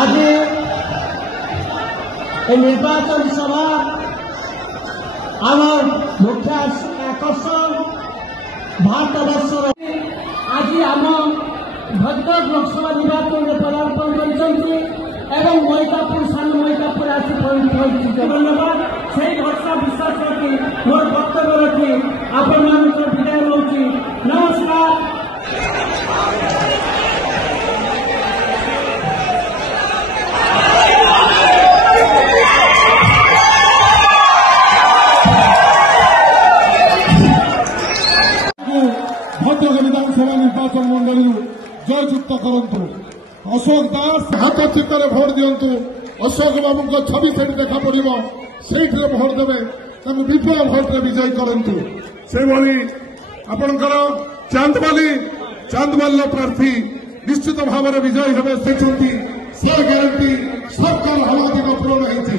आज निर्वाचन सभा आम मुख्य आकर्षण भारत वर्ष आज आम भद्रक लोकसभा निर्वाचन में पदार्पण कर मैकापुर सान मैकापुर आसी धन्यवाद से भरसा विश्वास रखी मोर वक्तव्य रखी आपण मान विदाय रोची। नमस्कार। भद्रक विधानसभा निर्वाचन मंडल जययुक्त करंतु अशोक दास हाथ चित्तर भोट दिंतु अशोक बाबू को छवि से देखा पड़ो से भोट देवे विपुल भोट विजयी करंतु से भली आपणकर चांदवाली प्रार्थी निश्चित भाव में विजयी हे से ग्यारंटी सबका हमारा पूरण होती